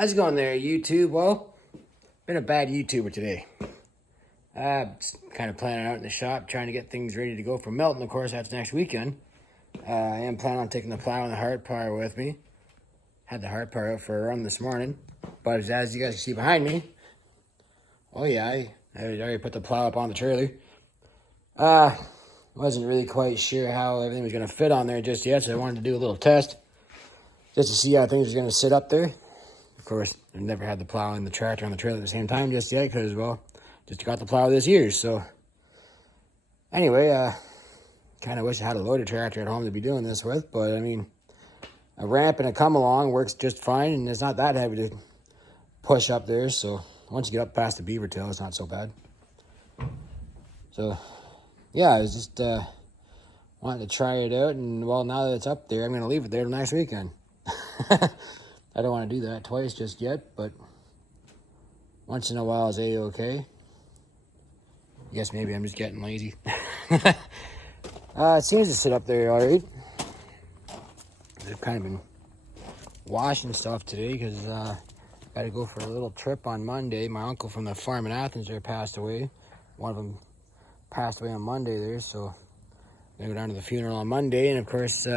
How's it going there, YouTube? Well, been a bad YouTuber today. Kind of planning out in the shop, trying to get things ready to go for Melton. Of course, that's next weekend. I am planning on taking the plow and the hard power with me. Had the hard power out for a run this morning. But as you guys can see behind me, oh yeah, I already put the plow up on the trailer. Wasn't really quite sure how everything was going to fit on there just yet, so I wanted to do a little test just to see how things are going to sit up there. Of course, I've never had the plow and the tractor on the trailer at the same time just yet because, well, just got the plow this year. So, anyway, kind of wish I had a loader tractor at home to be doing this with. But, I mean, a ramp and a come-along works just fine, and it's not that heavy to push up there. So, once you get up past the beaver tail, it's not so bad. So, yeah, I was just wanting to try it out. And, well, now that it's up there, I'm going to leave it there till next weekend. I don't want to do that twice just yet, but once in a while is A-okay. I guess maybe I'm just getting lazy. It seems to sit up there all right. I've kind of been washing stuff today because got to go for a little trip on Monday. My uncle from the farm in Athens there passed away. One of them passed away on Monday there, so I'm going to go down to the funeral on Monday, and of course,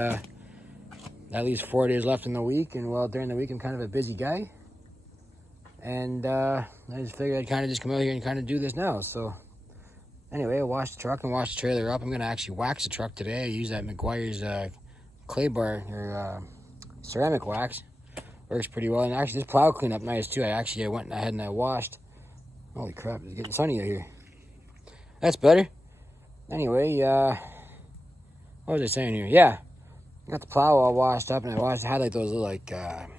that leaves 4 days left in the week, and well, during the week I'm kind of a busy guy, and I just figured I'd kind of just come out here and kind of do this now. So anyway, I washed the truck and washed the trailer up. I'm going to actually wax the truck today. I use that Meguiar's clay bar, or ceramic wax. Works pretty well, and actually this plow cleaned up nice too. I went ahead and I washed. Holy crap, it's getting sunny out here. That's better. Anyway, what was I saying here? Yeah. I got the plow all washed up, and I had like those little like I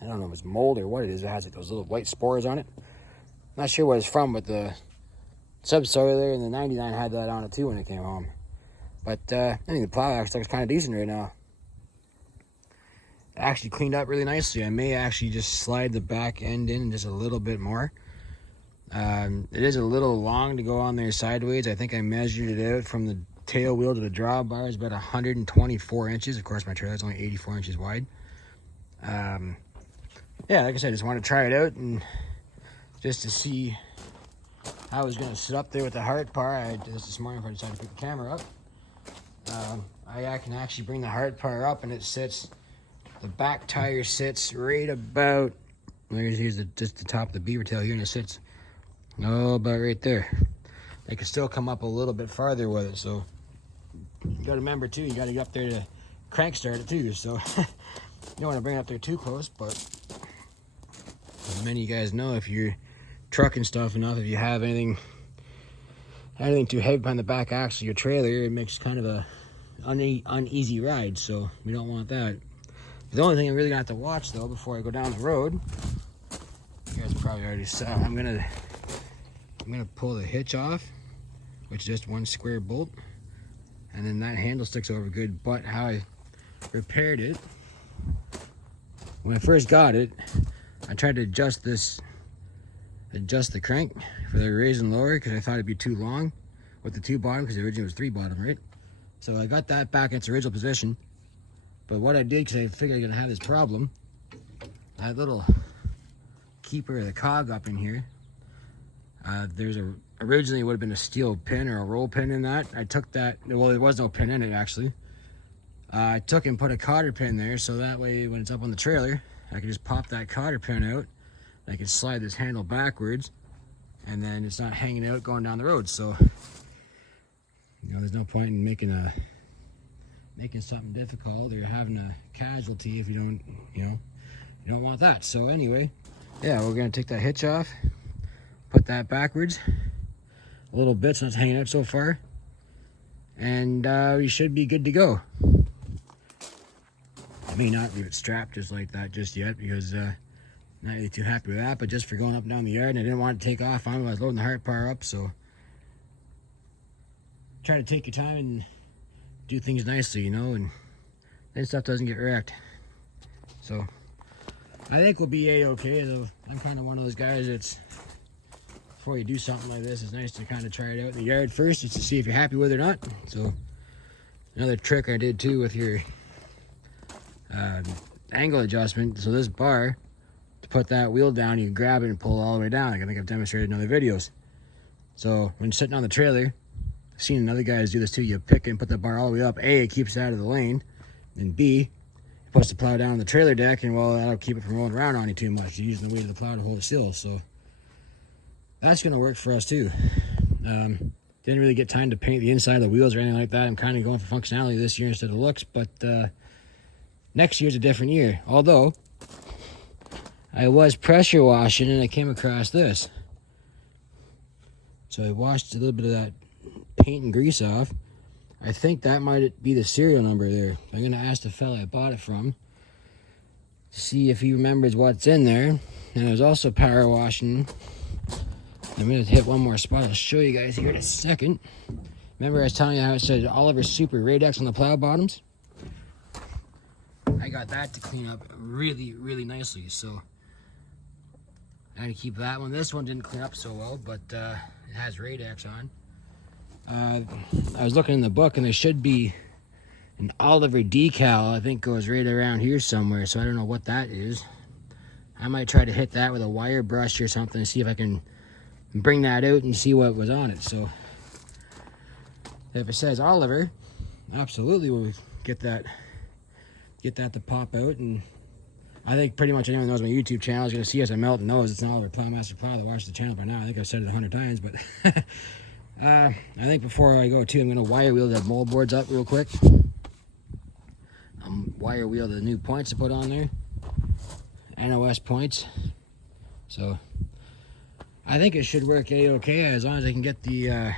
don't know if it's mold or what it is. It has like those little white spores on it. Not sure what it's from, but the Subsoiler and the 99 had that on it too when it came home. But I think the plow actually looks kind of decent right now. It actually cleaned up really nicely. I may actually just slide the back end in just a little bit more. It is a little long to go on there sideways. I think I measured it out from the tail wheel to the drawbar is about 124 inches. Of course, my trailer's only 84 inches wide. Yeah, like I said, I just want to try it out and just to see how I was going to sit up there with the hard power. I did this morning before I decided to pick the camera up. I can actually bring the hard power up, and it sits, the back tire sits right about, here's just the top of the beaver tail here, and it sits about right there. I can still come up a little bit farther with it, so you got to remember too, you got to get up there to crank start it too, so you don't want to bring it up there too close. But as many of you guys know, if you're trucking stuff enough, if you have anything too heavy behind the back axle of your trailer, it makes kind of a uneasy ride, so we don't want that. The only thing I'm really gonna have to watch though before I go down the road, you guys probably already saw, I'm gonna pull the hitch off, which is just one square bolt, and then that handle sticks over good. But how I repaired it, when I first got it, I tried to adjust the crank for the raise and lower because I thought it'd be too long with the 2 bottom, because originally it was 3 bottom, right? So I got that back in its original position. But what I did, because I figured I was gonna have this problem, that little keeper of the cog up in here, originally it would have been a steel pin or a roll pin in that. I took that, well, there was no pin in it actually. I took and put a cotter pin there, so that way when it's up on the trailer, I can just pop that cotter pin out. I can slide this handle backwards, and then it's not hanging out going down the road. So, there's no point in making something difficult or having a casualty if you don't want that. So anyway, yeah, we're gonna take that hitch off, put that backwards a little bit so it's hanging out so far, and we should be good to go. I may not leave it strapped just like that just yet because not really too happy with that, but just for going up and down the yard, and I didn't want to take off on it. I was loading the hard power up, so try to take your time and do things nicely, and then stuff doesn't get wrecked. So I think we'll be A-okay, though. I'm kind of one of those guys that's, before you do something like this, it's nice to kind of try it out in the yard first, just to see if you're happy with it or not. So another trick I did too with your angle adjustment. So this bar to put that wheel down, you grab it and pull it all the way down. Like I think I've demonstrated in other videos. So when you're sitting on the trailer, I've seen other guys do this too. You pick and put the bar all the way up. A, it keeps it out of the lane. And B, it puts the plow down on the trailer deck, and well, that'll keep it from rolling around on you too much. You're using the weight of the plow to hold it still. So that's going to work for us too. Didn't really get time to paint the inside of the wheels or anything like that. I'm kind of going for functionality this year instead of looks, but next year's a different year. Although, I was pressure washing and I came across this. So I washed a little bit of that paint and grease off. I think that might be the serial number there. I'm going to ask the fella I bought it from to see if he remembers what's in there. And I was also power washing. I'm going to hit one more spot. I'll show you guys here in a second. Remember I was telling you how it said Oliver Super Radex on the plow bottoms? I got that to clean up really, really nicely. So I had to keep that one. This one didn't clean up so well, but it has Radex on. I was looking in the book, and there should be an Oliver decal, I think goes right around here somewhere, so I don't know what that is. I might try to hit that with a wire brush or something to see if I can bring that out and see what was on it. So if it says Oliver, absolutely we'll get that to pop out. And I think pretty much anyone who knows my YouTube channel is going to see as I melt and knows it's an Oliver Plowmaster plow that watched the channel by now. I think I've said it 100 times, but I think before I go too, I'm going to wire wheel the mold boards up real quick. Wire wheel the new points to put on there. NOS points. So I think it should work a-okay as long as I can get the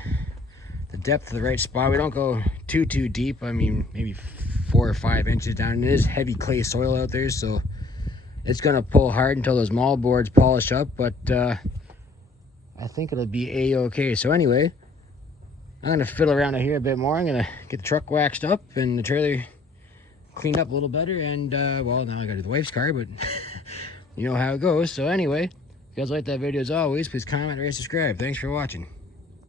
depth of the right spot. We don't go too deep. I mean, maybe 4 or 5 inches down. And it is heavy clay soil out there, so it's going to pull hard until those mold boards polish up. But I think it'll be a-okay. So anyway, I'm going to fiddle around out here a bit more. I'm going to get the truck waxed up and the trailer cleaned up a little better. And, well, now I got to do the wife's car, but you know how it goes. So anyway, if you guys like that video as always, please comment, rate, subscribe. Thanks for watching.